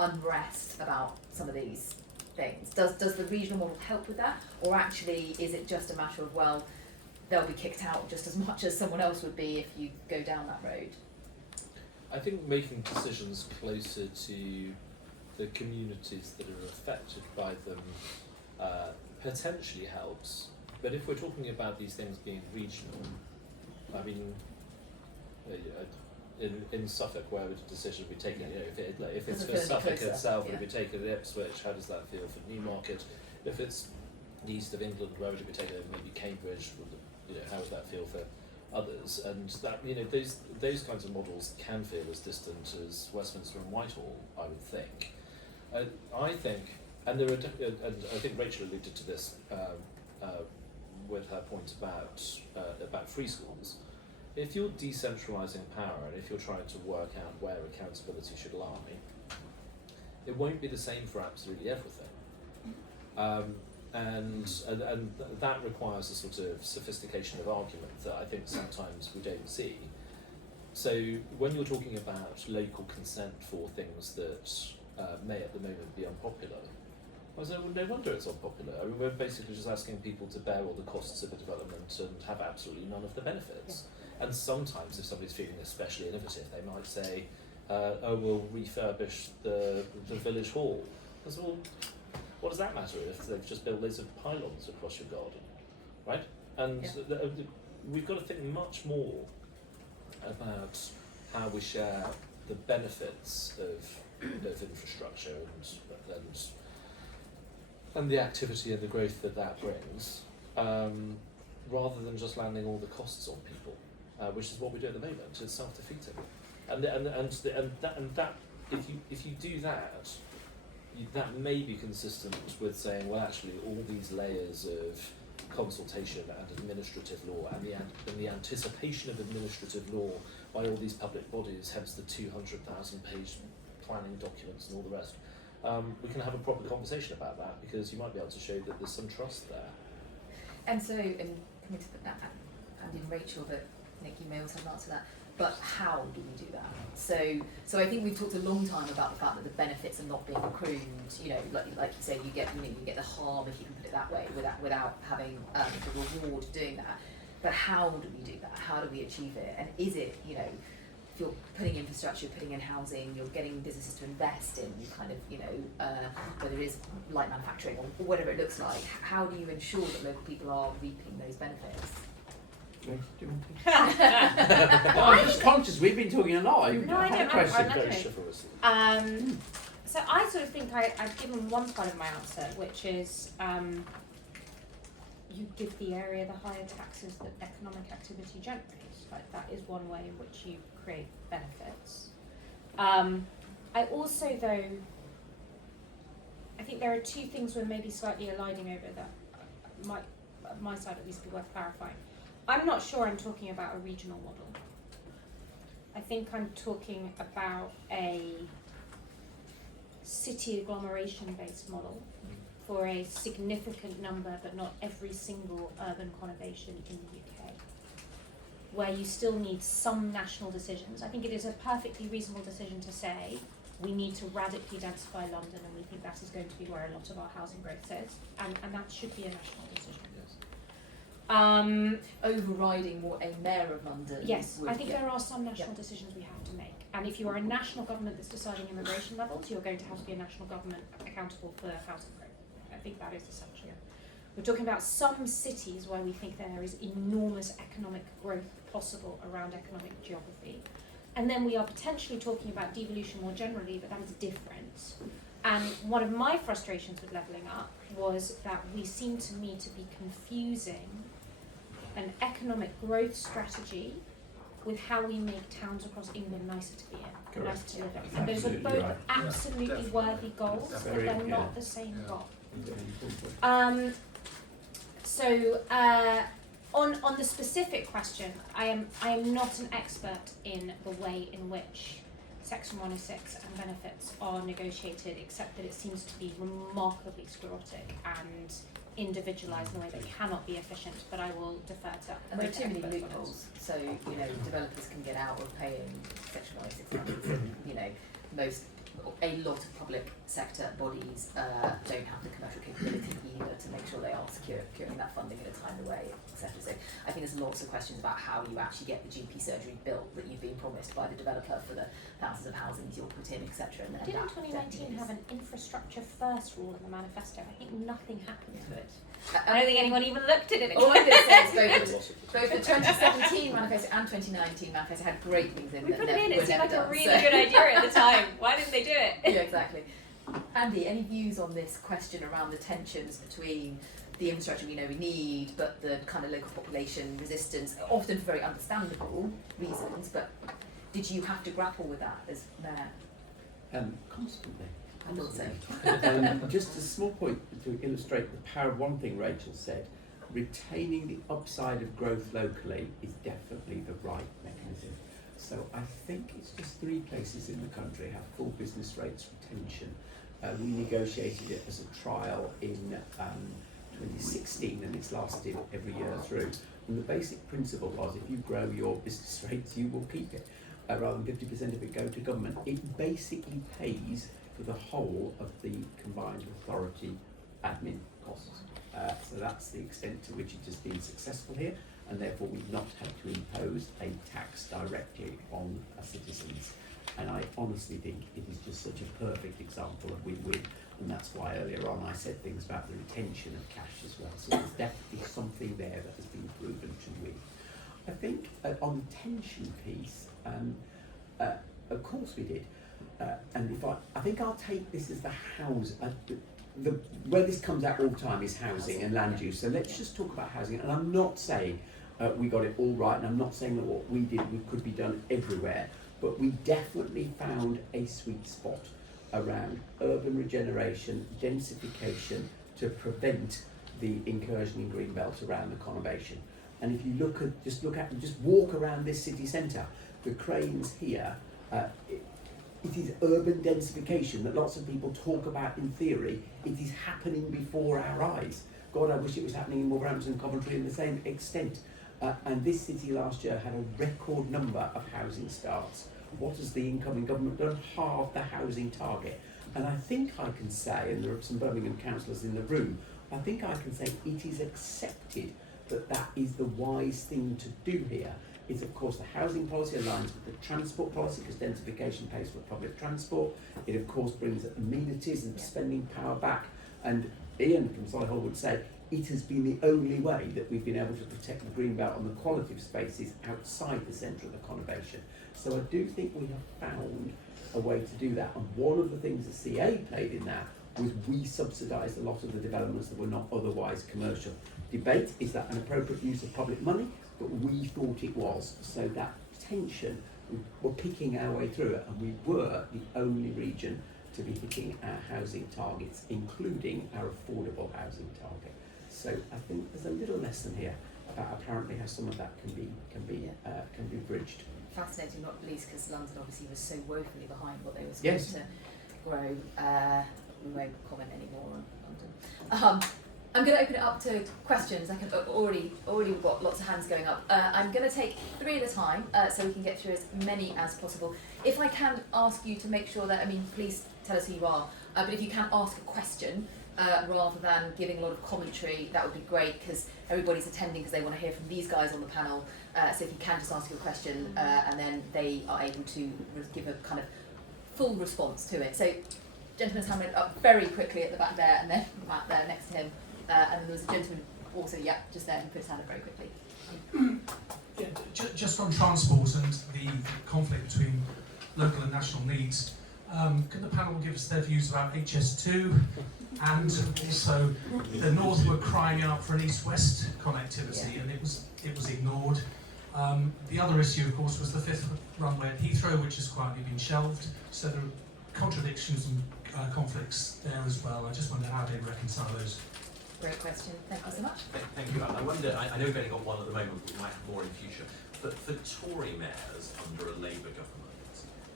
unrest about some of these things. Does the regional model help with that, or actually is it just a matter of, well, they'll be kicked out just as much as someone else would be if you go down that road? I think making decisions closer to the communities that are affected by them potentially helps. But if we're talking about these things being regional, I mean, in Suffolk, where would a decision be taken? You know, if it's for Suffolk itself, would it be taken in Ipswich? How does that feel for Newmarket? If it's the east of England, where would it be taken? Maybe Cambridge. You know, how would that feel for others? And that, you know, those kinds of models can feel as distant as Westminster and Whitehall, I would think. I think, and there are, and I think Rachel alluded to this with her point about free schools. If you're decentralising power, and if you're trying to work out where accountability should lie, it won't be the same for absolutely everything. And that requires a sort of sophistication of argument that I think sometimes we don't see. So when you're talking about local consent for things that may at the moment be unpopular, I was like, well, no wonder it's unpopular. I mean, we're basically just asking people to bear all the costs of a development and have absolutely none of the benefits. Yeah. And sometimes if somebody's feeling especially innovative, they might say, oh, we'll refurbish the village hall. I said, well, what does that matter if they've just built loads of pylons across your garden, right? And yeah. We've got to think much more about how we share the benefits of infrastructure and the activity and the growth that brings, rather than just landing all the costs on people, which is what we do at the moment. It's self-defeating, and that if you do that. That may be consistent with saying, well, actually, all these layers of consultation and administrative law and the anticipation of administrative law by all these public bodies, hence the 200,000-page planning documents and all the rest, we can have a proper conversation about that, because you might be able to show that there's some trust there. And so, and coming to that, and in Rachel, that Nick, you may also have an answer to that. But how do we do that? So I think we've talked a long time about the fact that the benefits are not being accrued. You know, like you say, you get the harm, if you can put it that way, without having the reward of doing that. But how do we do that? How do we achieve it? And is it, you know, if you're putting infrastructure, putting in housing, you're getting businesses to invest in kind of, you know, whether it is light manufacturing or whatever it looks like, how do you ensure that local people are reaping those benefits? I'm just conscious we've been talking a lot. No, I don't. Question. Very chivalrously. So I sort of think I've given one part of my answer, which is you give the area the higher taxes that economic activity generates. Like, that is one way in which you create benefits. I also, though, I think there are two things we're maybe slightly aligning over that might, my side at least, be worth clarifying. I'm not sure I'm talking about a regional model. I think I'm talking about a city agglomeration-based model for a significant number, but not every single urban conurbation in the UK, where you still need some national decisions. I think it is a perfectly reasonable decision to say we need to radically densify London, and we think that is going to be where a lot of our housing growth is, and that should be a national decision. Overriding what a mayor of London yes, would, I think there are some national decisions we have to make. And if you are a national government that's deciding immigration levels, you're going to have to be a national government accountable for housing growth. I think that is essential. We're talking about some cities where we think there is enormous economic growth possible around economic geography. And then we are potentially talking about devolution more generally, but that is different. And one of my frustrations with Levelling Up was that we seem to me to be confusing an economic growth strategy with how we make towns across England nicer to be in, Correct. nicer to live in. And those are Absolutely both right. absolutely definitely. worthy goals, but Very, they're yeah. not the same Yeah. goal. Very important. So on the specific question, I am not an expert in the way in which Section 106 and benefits are negotiated, except that it seems to be remarkably sclerotic and individualised in a way that cannot be efficient. But I will defer to. And there are too many experts on this. loopholes, so developers can get out of paying Section 106 standards. A lot of public sector bodies don't have the commercial capability either to make sure they are securing that funding in a timely way, etc. So I think there's lots of questions about how you actually get the GP surgery built that you've been promised by the developer for the thousands of housings you'll put in, etc. And Did in 2019 have an infrastructure first rule in the manifesto? I think nothing happened to it. I don't think anyone even looked at it. All I'm going to say is Lots of both the 2017 manifesto and 2019 manifesto had great things in We that put it in, were it seemed never like a done. really So- good idea at the time. Why didn't they do it? Yeah, exactly. Andy, any views on this question around the tensions between the infrastructure we know we need, but the kind of local population resistance, often for very understandable reasons, but did you have to grapple with that as mayor? Constantly. I thought so. Just a small point to illustrate the power of one thing Rachel said. Retaining the upside of growth locally is definitely the right mechanism. So I think it's just 3 places in the country have full business rates retention. We negotiated it as a trial in 2016 and it's lasted every year through. And the basic principle was if you grow your business rates, you will keep it. Rather than 50% of it go to government. It basically pays for the whole of the combined authority admin costs. So that's the extent to which it has been successful here, and therefore we've not had to impose a tax directly on citizens. And I honestly think it is just such a perfect example of win-win, and that's why earlier on I said things about the retention of cash as well. So there's definitely something there that has been proven to win. I think on the tension piece, of course we did. And I think I'll take this as the house. Where this comes out all the time is housing and land use. So let's just talk about housing. And I'm not saying we got it all right, and I'm not saying that what we did could be done everywhere, but we definitely found a sweet spot around urban regeneration, densification to prevent the incursion in greenbelt around the conurbation. And if you just walk around this city centre, the cranes here. It is urban densification that lots of people talk about in theory. It is happening before our eyes. God, I wish it was happening in Wolverhampton and Coventry in the same extent. And this city last year had a record number of housing starts. What has the incoming government done? Halved the housing target. And I think I can say, and there are some Birmingham councillors in the room, I think I can say it is accepted that that is the wise thing to do here. Is of course the housing policy aligns with the transport policy because densification pays for public transport. It of course brings amenities and spending power back. And Ian from Solihull would say it has been the only way that we've been able to protect the greenbelt and the quality of spaces outside the centre of the conurbation. So I do think we have found a way to do that. And one of the things the CA played in that was we subsidised a lot of the developments that were not otherwise commercial. Debate, is that an appropriate use of public money? But we thought it was. So that tension, we were picking our way through it, and we were the only region to be hitting our housing targets, including our affordable housing target. So I think there's a little lesson here about apparently how some of that can be bridged. Fascinating, not least because London obviously was so woefully behind what they were supposed to grow. We won't comment anymore on London. I'm going to open it up to questions. I can already we've got lots of hands going up. I'm going to take 3 at a time so we can get through as many as possible. If I can ask you to make sure that, please tell us who you are, but if you can ask a question rather than giving a lot of commentary, that would be great because everybody's attending because they want to hear from these guys on the panel. So if you can just ask your question and then they are able to give a kind of full response to it. So gentleman's hand went up very quickly at the back there, and then Matt there next to him. And then there was a gentleman also, just there, who put his hand up very quickly. Just on transport and the conflict between local and national needs, Can the panel give us their views about HS2? And also, the North were crying out for an east-west connectivity, and it was ignored. The other issue, of course, was the 5th runway at Heathrow, which has quietly been shelved. So there are contradictions and conflicts there as well. I just wonder how they reconcile those. Great question. Thank you so much. Thank you. I wonder, I know we've only got one at the moment, but we might have more in future. But for Tory mayors under a Labour government,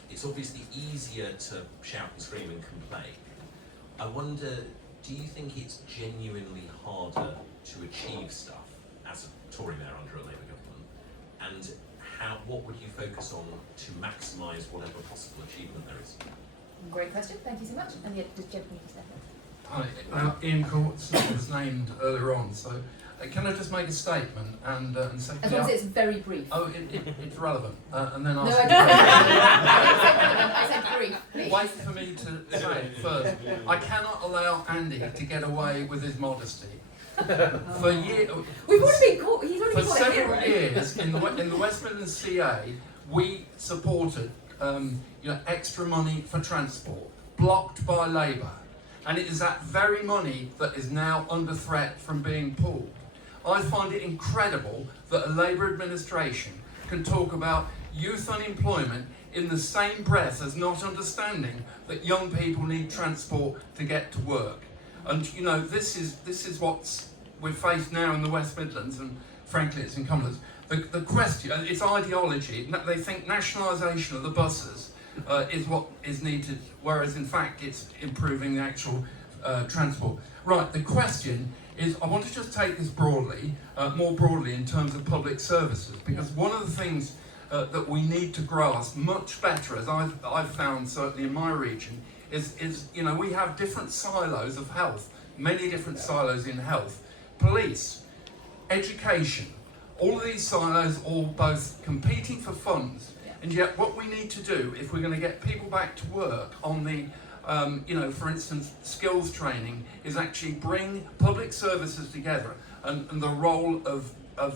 it's obviously easier to shout and scream and complain. I wonder, do you think it's genuinely harder to achieve stuff as a Tory mayor under a Labour government? And what would you focus on to maximise whatever possible achievement there is? Great question. Thank you so much. And the gentleman just there. Hi, Ian Courts was named earlier on, so can I just make a statement and say... As long as it's very brief. Oh, it's relevant, and then No, ask... I don't. I said brief, please. Wait for me to say it first. I cannot allow Andy to get away with his modesty. For years... We've already been caught. He's already For caught several it. years in the West Midlands CA, we supported extra money for transport, blocked by Labour. And it is that very money that is now under threat from being pulled. I find it incredible that a Labour administration can talk about youth unemployment in the same breath as not understanding that young people need transport to get to work. And this is what we're faced now in the West Midlands, and frankly it's in Cumberland. The question, it's ideology. They think nationalisation of the buses is what is needed, whereas in fact it's improving the actual transport. Right, the question is, I want to just take this broadly, more broadly in terms of public services, because one of the things that we need to grasp much better, as I've found certainly in my region, is we have different silos of health, many different silos in health. Police, education, all of these silos all both competing for funds. And yet what we need to do, if we're going to get people back to work on the, for instance, skills training, is actually bring public services together and the role of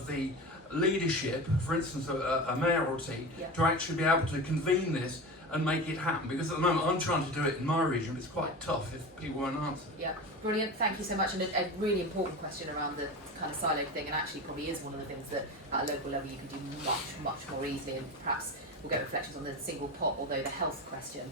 the leadership, for instance, a mayoralty, to actually be able to convene this and make it happen. Because at the moment I'm trying to do it in my region, but it's quite tough if people won't answer. Yeah, brilliant. Thank you so much. And a really important question around the kind of siloed thing, and actually probably is one of the things that at a local level you can do much, much more easily, and perhaps we'll get reflections on the single pot, although the health question,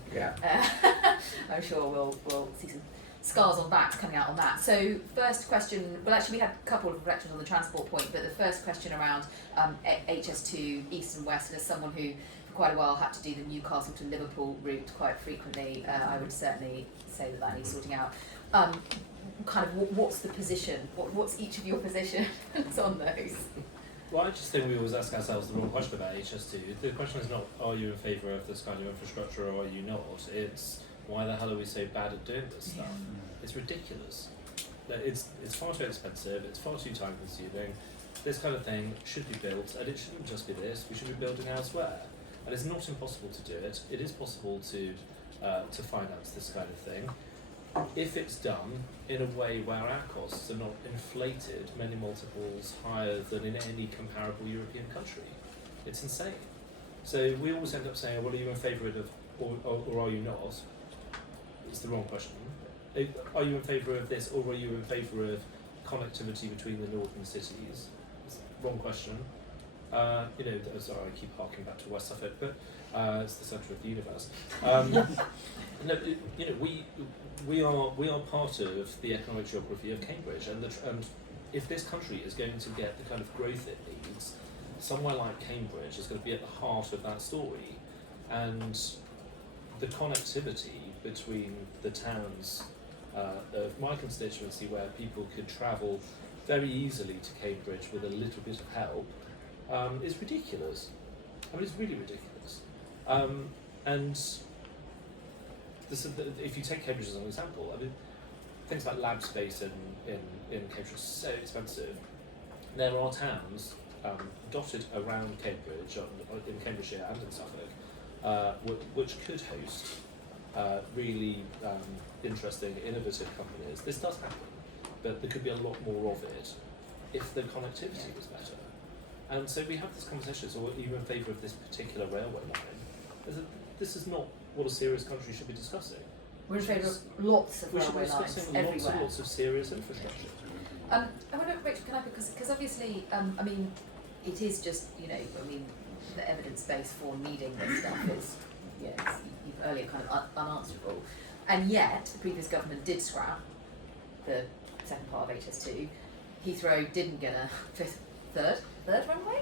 I'm sure we'll see some scars on backs coming out on that. So first question, well actually we had a couple of reflections on the transport point, but the first question around HS2 East and West, and as someone who for quite a while had to do the Newcastle to Liverpool route quite frequently, I would certainly say that needs sorting out. Kind of what's the position? What's each of your positions on those? Well, I just think we always ask ourselves the wrong question about HS2. The question is not, are you in favour of this kind of infrastructure or are you not? It's, why the hell are we so bad at doing this stuff? It's ridiculous. It's far too expensive, it's far too time consuming. This kind of thing should be built, and it shouldn't just be this, we should be building elsewhere. And it's not impossible to do it. It is possible to finance this kind of thing, if it's done in a way where our costs are not inflated many multiples higher than in any comparable European country. It's insane. So we always end up saying, well, are you in favour of, or are you not? It's the wrong question. Are you in favour of this, or are you in favour of connectivity between the northern cities? It's the wrong question. Sorry, I keep harking back to West Suffolk, but it's the centre of the universe. We are part of the economic geography of Cambridge, and if this country is going to get the kind of growth it needs, somewhere like Cambridge is going to be at the heart of that story, and the connectivity between the towns of my constituency, where people could travel very easily to Cambridge with a little bit of help, is ridiculous. I mean, it's really ridiculous. And if you take Cambridge as an example, I mean, things like lab space in Cambridge are so expensive. There are towns dotted around Cambridge, in Cambridgeshire and in Suffolk, which could host really interesting, innovative companies. This does happen, but there could be a lot more of it if the connectivity was better. And so we have this conversation, so are you in favour of this particular railway line? This is not what a serious country should be discussing. We're in favour of lots of We should be railway lines discussing lots everywhere. and lots of serious infrastructure. I wonder, Rachel, can I, because obviously, I mean, it is just, you know, I mean, the evidence base for needing this stuff is, yeah, it's earlier kind of unanswerable. And yet, the previous government did scrap the second part of HS2. Heathrow didn't get a third runway?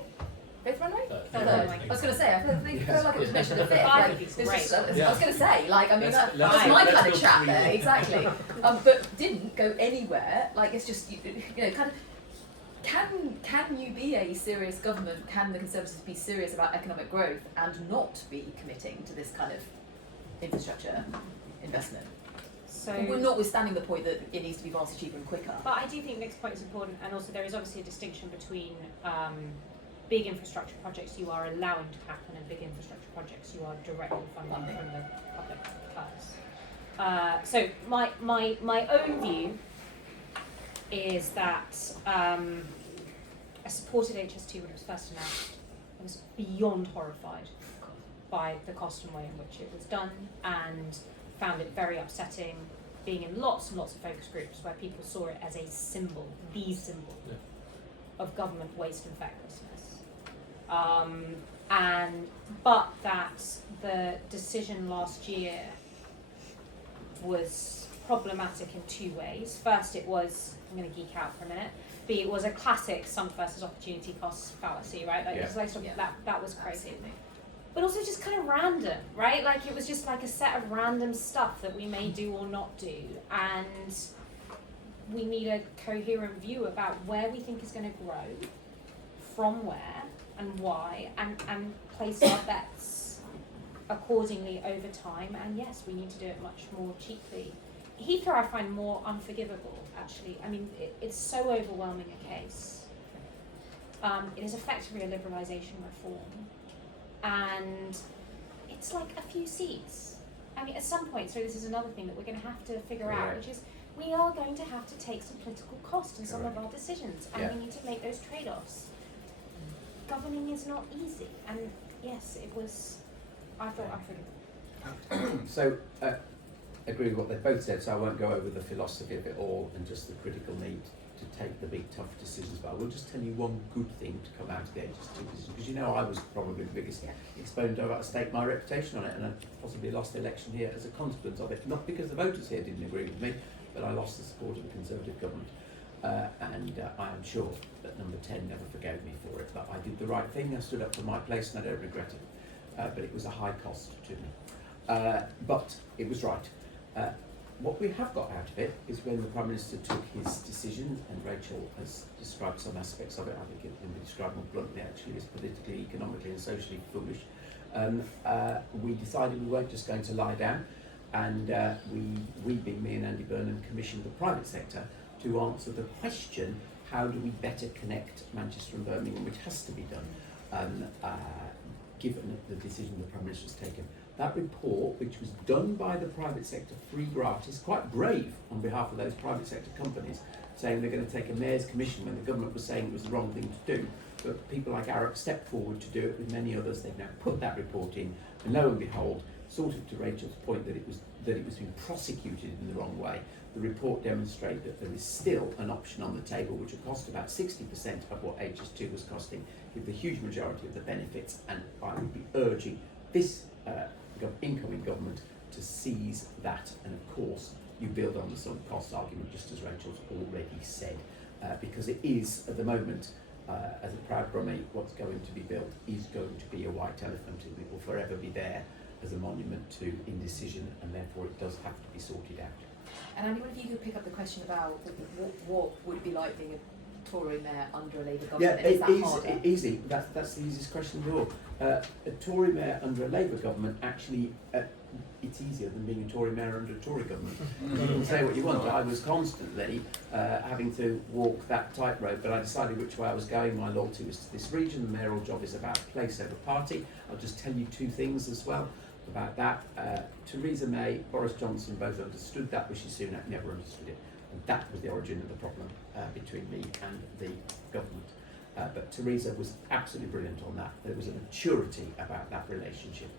Fifth runway? Third. I was going to say, I feel like it was mentioned a fifth. Five Like, would be it's great. just, I was going to say, like, I mean, Let's that's go- my let's kind go of chat three. there, exactly. But didn't go anywhere. Like, it's just, you know, kind of, can you be a serious government? Can the Conservatives be serious about economic growth and not be committing to this kind of infrastructure investment? So, We're notwithstanding the point that it needs to be vastly cheaper and quicker. but I do think Nick's point is important, and also there is obviously a distinction between big infrastructure projects you are allowing to happen and big infrastructure projects you are directly funding from the public purse. So my own view is that I supported HS2 when it was first announced. I was beyond horrified by the cost and way in which it was done, and found it very upsetting being in lots and lots of focus groups where people saw it as a symbol, the symbol of government waste and fecklessness. But that the decision last year was problematic in two ways. First, it was, I'm going to geek out for a minute, B, it was a classic sunk versus opportunity cost fallacy, right? Like, it's like that was crazy. Absolutely. But also just kind of random, right? Like it was just like a set of random stuff that we may do or not do, and we need a coherent view about where we think is going to grow, from where and why, and place our bets accordingly over time. And yes, we need to do it much more cheaply. Heathrow I find more unforgivable, actually. I mean, it's so overwhelming a case. It is effectively a liberalisation reform. And it's like a few seats. I mean, at some point, so this is another thing that we're going to have to figure out, which is we are going to have to take some political cost in some of our decisions, and we need to make those trade-offs. Governing is not easy, and yes, it was, I thought unforgivable. So, agree with what they both said, so I won't go over the philosophy of it all and just the critical need to take the big tough decisions, but I will just tell you one good thing to come out of the HS2 decision, because you know I was probably the biggest exponent of it. I staked my reputation on it, and I possibly lost the election here as a consequence of it, not because the voters here didn't agree with me, but I lost the support of the Conservative government, and I am sure that number 10 never forgave me for it, but I did the right thing. I stood up for my place and I don't regret it, but it was a high cost to me, but it was right. What we have got out of it is when the Prime Minister took his decision, and Rachel has described some aspects of it, I think it can be described more bluntly actually as politically, economically and socially foolish, we decided we weren't just going to lie down, and we being me and Andy Burnham, commissioned the private sector to answer the question, how do we better connect Manchester and Birmingham, which has to be done, given the decision the Prime Minister has taken. That report, which was done by the private sector free gratis, quite brave on behalf of those private sector companies, saying they're going to take a mayor's commission when the government was saying it was the wrong thing to do. But people like Arup stepped forward to do it with many others. They've now put that report in, and lo and behold, sort of to Rachel's point that it was being prosecuted in the wrong way, the report demonstrated that there is still an option on the table which will cost about 60% of what HS2 was costing, with the huge majority of the benefits, and I would be urging this incoming government to seize that, and of course you build on the sunk cost argument, just as Rachel's already said, because it is at the moment, as a proud Brummie, what's going to be built is going to be a white elephant, and it will forever be there as a monument to indecision, and therefore it does have to be sorted out. And Andy, what if you could pick up the question about what would it be like being a Tory mayor under a Labour government? Is that harder? Easy. That's the easiest question of all. A Tory mayor under a Labour government, actually, it's easier than being a Tory mayor under a Tory government. You can say what you want. I was constantly having to walk that tightrope, but I decided which way I was going. My loyalty was to this region. The mayoral job is about place over party. I'll just tell you two things as well about that. Theresa May, Boris Johnson both understood that. Rishi Sunak never understood it. And that was the origin of the problem between me and the government. But Theresa was absolutely brilliant on that. There was a maturity about that relationship.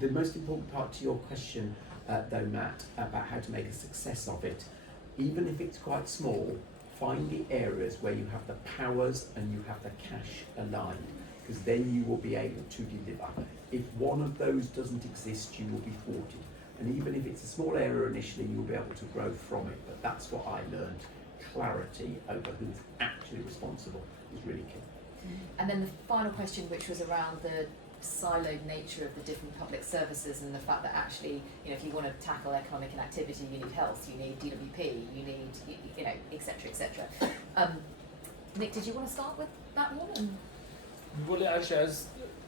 the most important part to your question, though, Matt, about how to make a success of it, even if it's quite small, find the areas where you have the powers and you have the cash aligned, because then you will be able to deliver. If one of those doesn't exist, you will be thwarted. And even if it's a small area initially, you'll be able to grow from it. But that's what I learned. Clarity over who's actually responsible is really key. And then the final question, which was around the siloed nature of the different public services and the fact that actually, if you want to tackle economic and activity, you need health, you need DWP, you need, et cetera, et cetera. Nick, did you want to start with that one? Well, actually,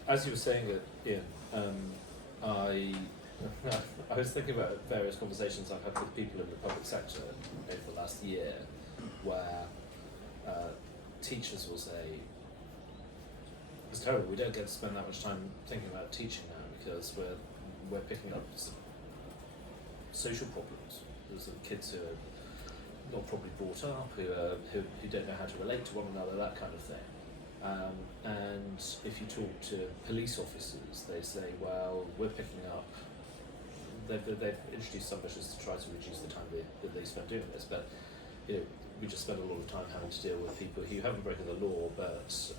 as you were saying it, Ian, I was thinking about various conversations I've had with people in the public sector over the last year, where teachers will say, it's terrible, we don't get to spend that much time thinking about teaching now because we're picking up social problems. There's kids who are not properly brought up, who don't know how to relate to one another, that kind of thing. And if you talk to police officers, they say, well, we're picking up, they've introduced some measures to try to reduce the time that they spend doing this, but we just spend a lot of time having to deal with people who haven't broken the law but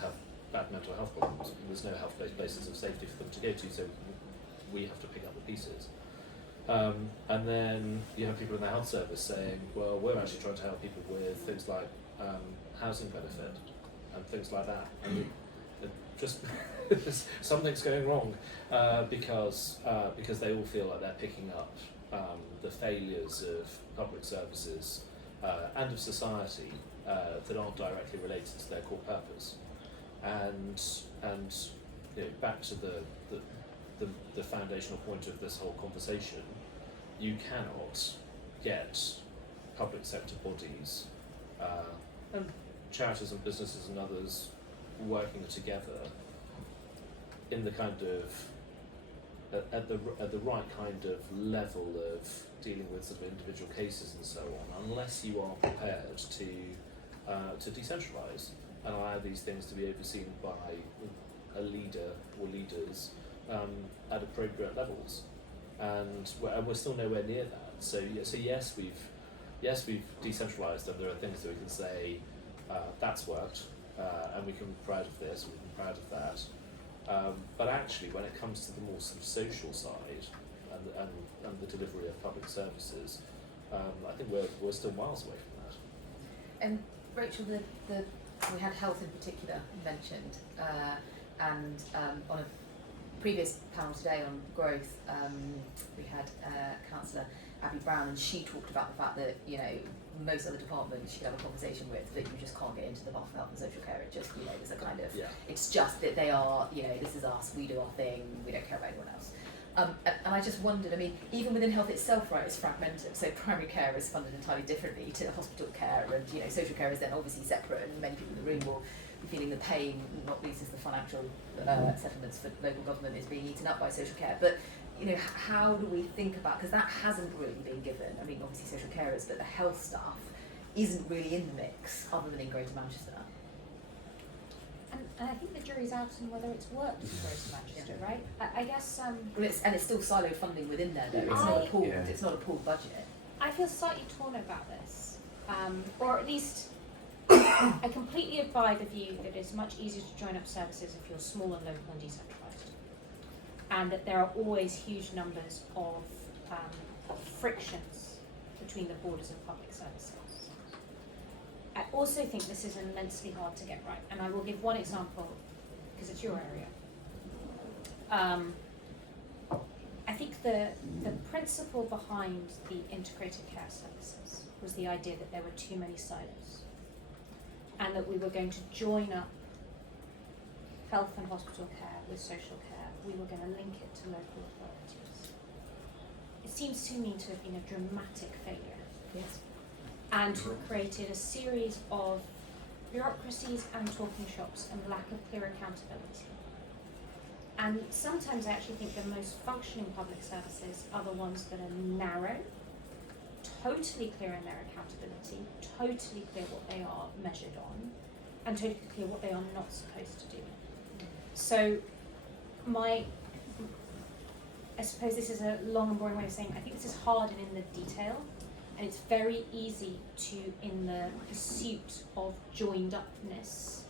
have bad mental health problems. There's no health-based places of safety for them to go to, so we have to pick up the pieces. And then you have people in the health service saying, well, we're actually trying to help people with things like housing benefit and things like that. And it just something's going wrong because they all feel like they're picking up the failures of public services and of society that aren't directly related to their core purpose. And back to the foundational point of this whole conversation, you cannot get public sector bodies and charities and businesses and others working together in the kind of at the right kind of level of dealing with sort of individual cases and so on, unless you are prepared to decentralise and allow these things to be overseen by a leader or leaders at appropriate levels, and we're still nowhere near that. So yes, we've decentralised, and there are things that we can say that's worked, and we can be proud of this, we can be proud of that. But actually, when it comes to the more sort of social side and the delivery of public services, I think we're still miles away from that. And Rachel, we had health in particular mentioned, and on a previous panel today on growth, we had Councillor Abby Brown, and she talked about the fact that most other departments you could have a conversation with, that you just can't get into the Department of Health and Social Care. It just there's a kind of it's just that they are this is us, we do our thing, we don't care about anyone else. And I just wondered, even within health itself, right, it's fragmented. So primary care is funded entirely differently to hospital care, and social care is then obviously separate, and many people in the room will be feeling the pain, not least as the financial settlements for local government is being eaten up by social care. But how do we think about, because that hasn't really been given, obviously social carers, but the health stuff isn't really in the mix other than in Greater Manchester. And I think the jury's out on whether it's worked in Greater Manchester, right? I guess. It's still siloed funding within there, though. It's not a pooled budget. I feel slightly torn about this, or at least I completely abide the view that it's much easier to join up services if you're small and local and decentralised, and that there are always huge numbers of frictions between the borders of public services. I also think this is immensely hard to get right, and I will give one example because it's your area. I think the principle behind the integrated care services was the idea that there were too many silos, and that we were going to join up health and hospital care with social care. We were going to link it to local authorities. It seems to me to have been a dramatic failure. Yes. And to have created a series of bureaucracies and talking shops and lack of clear accountability. And sometimes I actually think the most functioning public services are the ones that are narrow, totally clear in their accountability, totally clear what they are measured on, and totally clear what they are not supposed to do. So I suppose this is a long and boring way of saying I think this is hard and in the detail, and it's very easy to, in the pursuit of joined upness,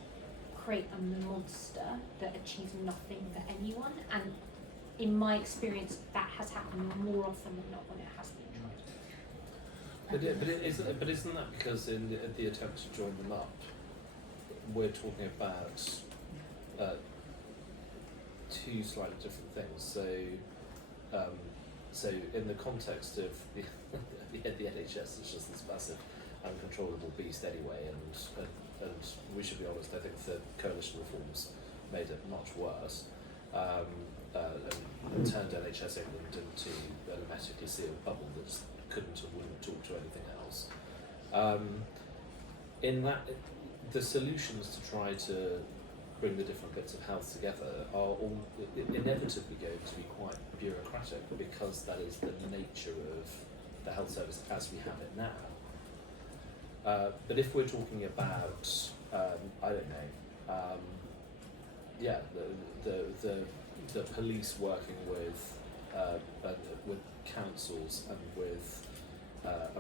create a monster that achieves nothing for anyone. And in my experience, that has happened more often than not when it has been tried. But isn't that because in the attempt to join them up, we're talking about two slightly different things. So in the context of the NHS, it's just this massive, uncontrollable beast anyway, and we should be honest. I think the coalition reforms made it much worse, and turned NHS England into an hermetically sealed bubble that just couldn't and wouldn't talk to anything else. In that, the solutions to try to bring the different bits of health together are all inevitably going to be quite bureaucratic, because that is the nature of the health service as we have it now. But if we're talking about, I don't know, the police working with councils and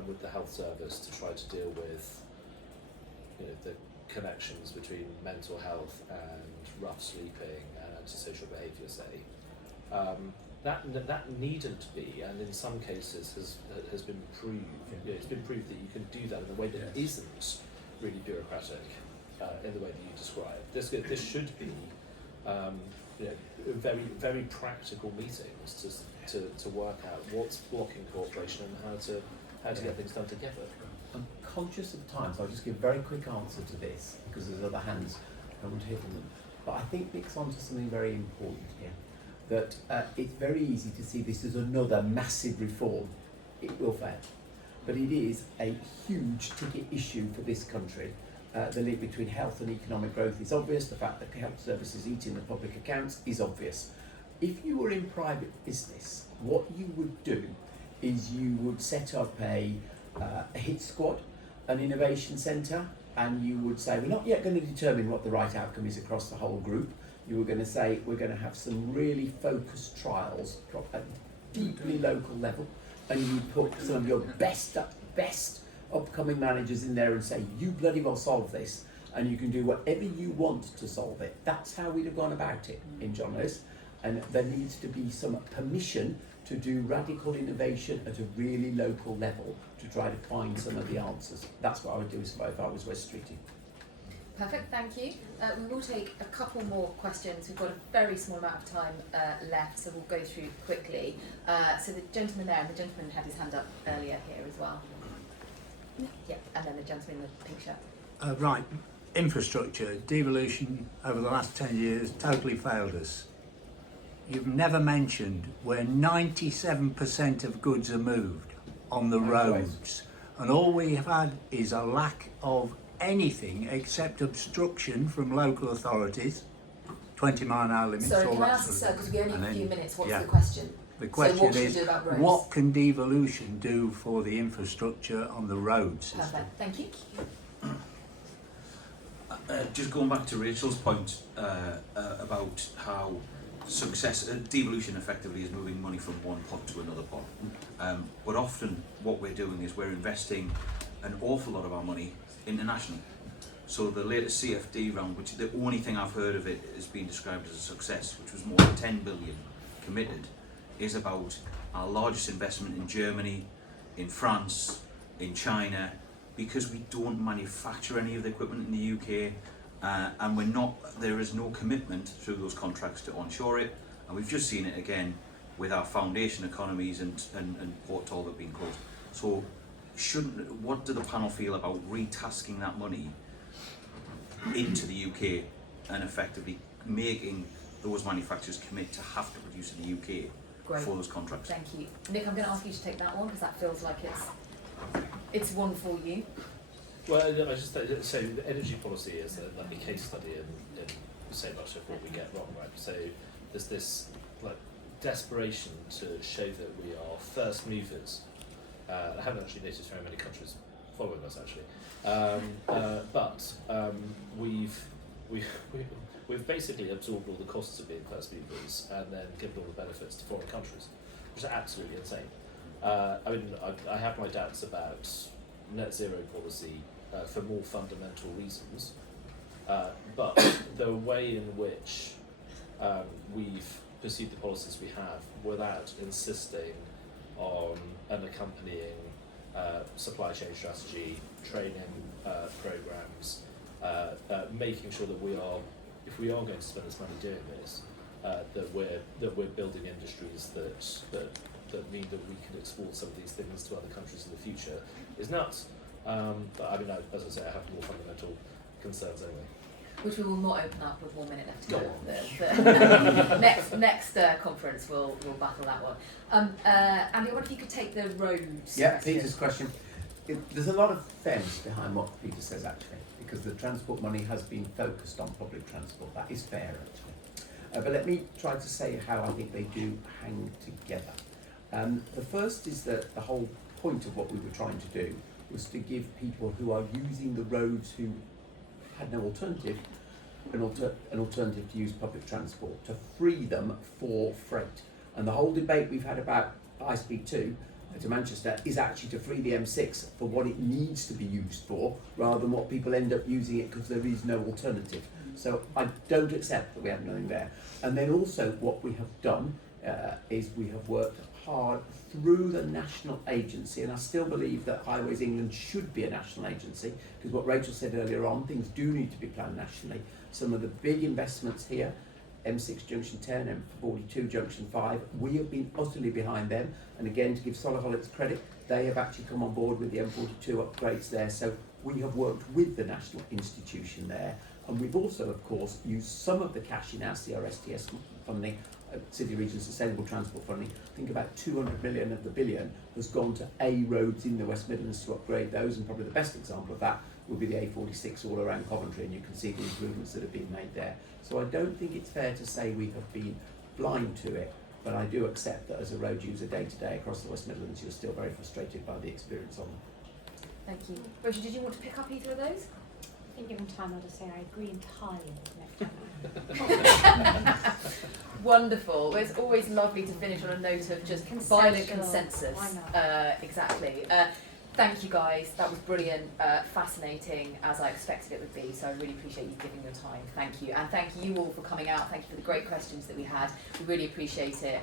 with the health service to try to deal with, the connections between mental health and rough sleeping and antisocial behaviour, say, that needn't be, and in some cases has been proved. It's been proved that you can do that in a way that isn't really bureaucratic, in the way that you describe. This should be, very very practical meetings to work out what's blocking cooperation and how to get things done together. I'm conscious of time, so I'll just give a very quick answer to this, because there's other hands I want to hear from them. But I think Nick's onto something very important here, that it's very easy to see this as another massive reform. It will fail. But it is a huge ticket issue for this country. The link between health and economic growth is obvious. The fact that health services eat in the public accounts is obvious. If you were in private business, what you would do is you would set up a hit squad, an innovation centre, and you would say, we're not yet going to determine what the right outcome is across the whole group. You were going to say, we're going to have some really focused trials at deeply local level, and you put some of your best upcoming managers in there and say, you bloody well solve this, and you can do whatever you want to solve it. That's how we'd have gone about it in John Lewis, and there needs to be some permission to do radical innovation at a really local level to try to find some of the answers. That's what I would do if I was West Streeting. Perfect, thank you. We will take a couple more questions. We've got a very small amount of time left, so we'll go through quickly. So the gentleman there, and the gentleman had his hand up earlier here as well. Yeah, and then the gentleman in the pink shirt. Right, infrastructure, devolution over the last 10 years totally failed us. You've never mentioned where 97% of goods are moved on the roads, and all we have had is a lack of anything except obstruction from local authorities, 20-mile-an-hour limits. Sorry, all can I that ask, sort of sir, because thing. we only have And a few then- minutes, what's yeah. the question? The So question what should we is, do about roads? what can devolution do for the infrastructure on the road system? Perfect, thank you. Just going back to Rachel's point about how devolution effectively is moving money from one pot to another pot. But often what we're doing is we're investing an awful lot of our money internationally. So the latest CFD round, which the only thing I've heard of it has been described as a success, which was more than 10 billion committed, is about our largest investment in Germany, in France, in China, because we don't manufacture any of the equipment in the UK, and there is no commitment through those contracts to onshore it, and we've just seen it again with our foundation economies and Port Talbot being closed. So what do the panel feel about retasking that money into the UK and effectively making those manufacturers commit to have to produce in the UK Great. for those contracts? Thank you. Nick, I'm going to ask you to take that one, because that feels like it's one for you. Well, I just so the energy policy is like a case study in so much of what we get wrong, right? So there's this desperation to show that we are first movers. I haven't actually noticed very many countries following us actually, but we've we've basically absorbed all the costs of being first movers and then given all the benefits to foreign countries, which is absolutely insane. I mean, I have my doubts about net zero policy for more fundamental reasons, but the way in which we've pursued the policies we have without insisting on an accompanying supply chain strategy, training programs, making sure that if we are going to spend this money doing this, that we're building industries that mean that we can export some of these things to other countries in the future is nuts. But I mean, as I say, I have more fundamental concerns anyway. Which we will not open up with 1 minute left to go. The next conference we'll battle that one. Andy, I wonder if you could take the roads. Yeah, question. Peter's question. There's a lot of fairness behind what Peter says actually, because the transport money has been focused on public transport. That is fair actually. But let me try to say how I think they do hang together. The first is that the whole point of what we were trying to do was to give people who are using the roads who had no alternative, an alternative to use public transport, to free them for freight. And the whole debate we've had about High Speed 2 to Manchester is actually to free the M6 for what it needs to be used for, rather than what people end up using it because there is no alternative. So I don't accept that we have nothing there. And then also what we have done is we have worked hard through the national agency, and I still believe that Highways England should be a national agency, because what Rachel said earlier on, things do need to be planned nationally. Some of the big investments here, M6 Junction 10, M42 Junction 5, we have been utterly behind them, and again, to give Solihull credit, they have actually come on board with the M42 upgrades there, so we have worked with the national institution there, and we've also, of course, used some of the cash in our CRSTS funding, City Region Sustainable Transport Funding. I think about 200 million of the billion has gone to A roads in the West Midlands to upgrade those, and probably the best example of that would be the A46 all around Coventry, and you can see the improvements that have been made there. So I don't think it's fair to say we have been blind to it, but I do accept that as a road user day to day across the West Midlands, you're still very frustrated by the experience on them. Thank you. Rachel, did you want to pick up either of those? I think given time I'll just say I agree entirely with Nick. Wonderful. Well, it's always lovely to finish on a note of just violent consensus. Why not? Exactly. Thank you guys. That was brilliant, fascinating, as I expected it would be. So I really appreciate you giving your time. Thank you. And thank you all for coming out. Thank you for the great questions that we had. We really appreciate it.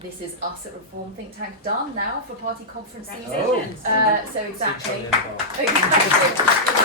This is us at Reform Think Tank done now for party conference season. Congratulations. So exactly. It's a Exactly.